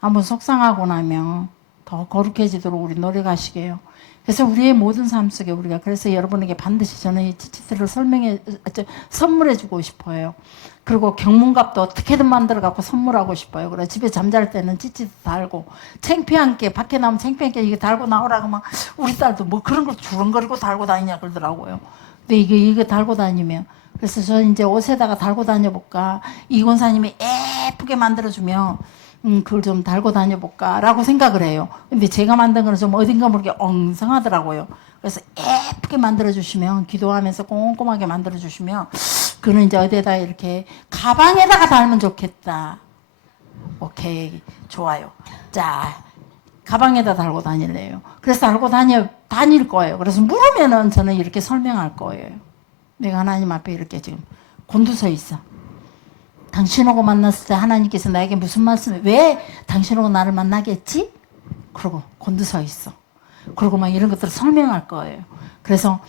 한번 속상하고 나면 더 거룩해지도록 우리 노력하시게요. 그래서 우리의 모든 삶 속에 우리가, 그래서 여러분에게 반드시 저는 이 찌찌트를 선물해 주고 싶어요. 그리고 경문갑도 어떻게든 만들어 갖고 선물하고 싶어요. 그래 집에 잠잘 때는 찌찌트 달고, 창피한 게 밖에 나오면 창피한 게 이게 달고 나오라고 막, 우리 딸도 뭐 그런 걸 주렁거리고 달고 다니냐 그러더라고요. 근데 이게 달고 다니면, 그래서 저 이제 옷에다가 달고 다녀볼까, 이 권사님이 예쁘게 만들어주면 그걸 좀 달고 다녀볼까 라고 생각을 해요. 근데 제가 만든 거는 좀 어딘가 모르게 엉성하더라고요. 그래서 예쁘게 만들어주시면, 기도하면서 꼼꼼하게 만들어주시면, 그는 이제 어디에다 이렇게 가방에다가 달면 좋겠다. 오케이, 좋아요. 자, 가방에다 달고 다닐래요. 그래서 달고 다닐 거예요. 그래서 물으면은 저는 이렇게 설명할 거예요. 내가 하나님 앞에 이렇게 지금 곤두서 있어. 당신하고 만났을 때 하나님께서 나에게 무슨 말씀을, 왜 당신하고 나를 만나게 했지? 그러고 곤두서 있어. 그러고 막 이런 것들을 설명할 거예요. 그래서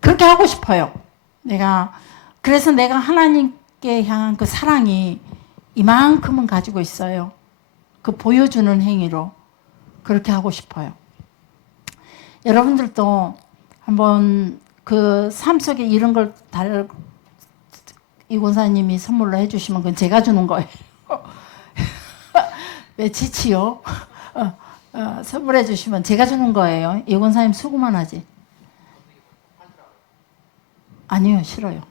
그렇게 하고 싶어요. 그래서 내가 하나님께 향한 그 사랑이 이만큼은 가지고 있어요. 그 보여주는 행위로 그렇게 하고 싶어요. 여러분들도 한번 그 삶 속에 이런 걸 이 권사님이 선물로 해주시면 그건 제가 주는 거예요. 왜 지치요? 선물해 주시면 제가 주는 거예요. 이 권사님 수고만 하지. 아니요, 싫어요.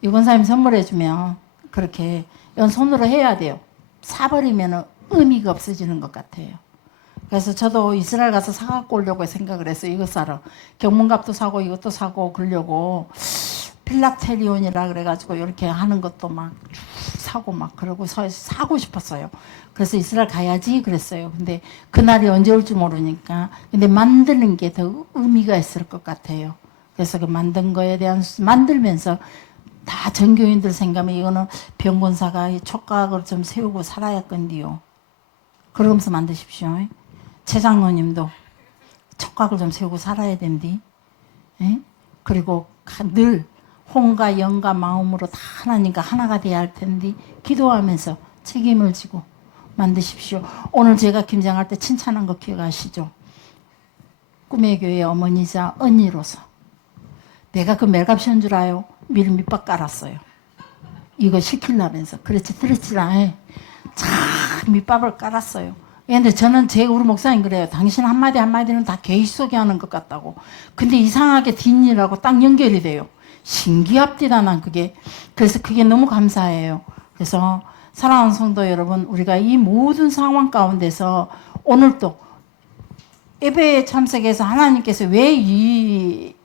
이 권사님 선물해 주면 그렇게 이건 손으로 해야 돼요. 사버리면 의미가 없어지는 것 같아요. 그래서 저도 이스라엘 가서 사갖고 오려고 생각을 했어요. 이거 사러. 경문갑도 사고 이것도 사고 그러려고 필락테리온이라 그래가지고 이렇게 하는 것도 막 사고 막 그러고 사고 싶었어요. 그래서 이스라엘 가야지 그랬어요. 근데 그날이 언제 올지 모르니까. 근데 만드는 게 더 의미가 있을 것 같아요. 그래서 그 만든 거에 대한 만들면서 다 전교인들 생각하면 이거는 병권사가 이 촉각을 좀 세우고 살아야 건디요. 그러면서 만드십시오. 최 장로님도 촉각을 좀 세우고 살아야 된디. 예? 그리고 늘 혼과 영과 마음으로 다 하나님과 하나가 돼야 할 텐데 기도하면서 책임을 지고 만드십시오. 오늘 제가 김장할 때 칭찬한 거 기억하시죠? 꿈의 교회 어머니자 언니로서 내가 그 멜값이온 줄 알아요? 미리 밑밥 깔았어요. 이거 시키려면서. 그렇지 들었지라 해. 참 밑밥을 깔았어요. 근데 저는 우리 목사님 그래요. 당신 한마디 한마디는 다 계획 속에 하는 것 같다고. 근데 이상하게 뒷일하고 딱 연결이 돼요. 신기합디다 난 그게. 그래서 그게 너무 감사해요. 그래서 사랑하는 성도 여러분, 우리가 이 모든 상황 가운데서 오늘도 예배에 참석해서 하나님께서 왜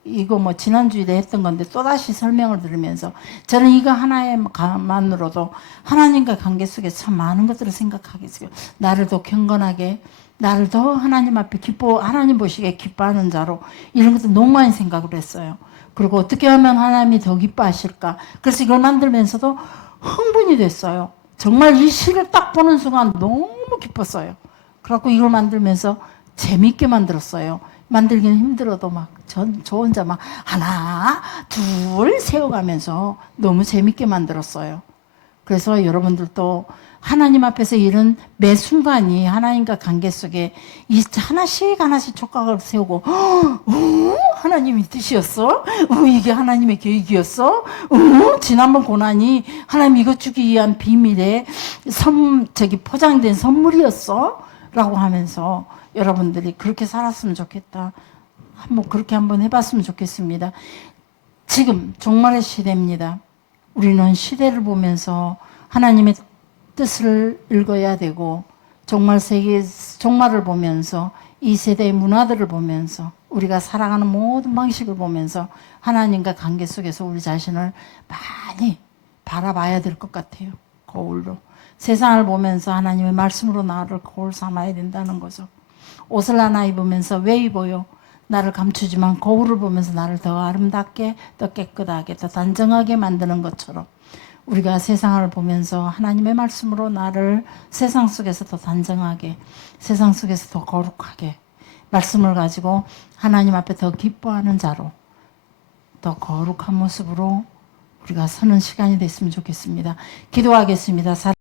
이거 뭐 지난주에 했던 건데 또다시 설명을 들으면서 저는 이거 하나만으로도 하나님과 관계 속에 참 많은 것들을 생각하게 됐어요. 나를 더 경건하게, 나를 더 하나님 앞에 하나님 보시기에 기뻐하는 자로 이런 것들 너무 많이 생각을 했어요. 그리고 어떻게 하면 하나님이 더 기뻐하실까? 그래서 이걸 만들면서도 흥분이 됐어요. 정말 이 시를 딱 보는 순간 너무 기뻤어요. 그래갖고 이걸 만들면서 재밌게 만들었어요. 만들기는 힘들어도 저 혼자 하나, 둘 세워가면서 너무 재밌게 만들었어요. 그래서 여러분들도 하나님 앞에서 이런 매 순간이 하나님과 관계 속에 하나씩 촉각을 세우고 하나님의 뜻이었어? 이게 하나님의 계획이었어? 지난번 고난이 하나님 이것 주기 위한 비밀의 포장된 선물이었어? 라고 하면서 여러분들이 그렇게 살았으면 좋겠다. 그렇게 한번 해봤으면 좋겠습니다. 지금 종말의 시대입니다. 우리는 시대를 보면서 하나님의 뜻을 읽어야 되고 종말을 보면서 이 세대의 문화들을 보면서 우리가 살아가는 모든 방식을 보면서 하나님과 관계 속에서 우리 자신을 많이 바라봐야 될 것 같아요. 거울로. 세상을 보면서 하나님의 말씀으로 나를 거울 삼아야 된다는 거죠. 옷을 하나 입으면서 왜 입어요? 나를 감추지만 거울을 보면서 나를 더 아름답게, 더 깨끗하게, 더 단정하게 만드는 것처럼 우리가 세상을 보면서 하나님의 말씀으로 나를 세상 속에서 더 단정하게, 세상 속에서 더 거룩하게 말씀을 가지고 하나님 앞에 더 기뻐하는 자로 더 거룩한 모습으로 우리가 서는 시간이 됐으면 좋겠습니다. 기도하겠습니다.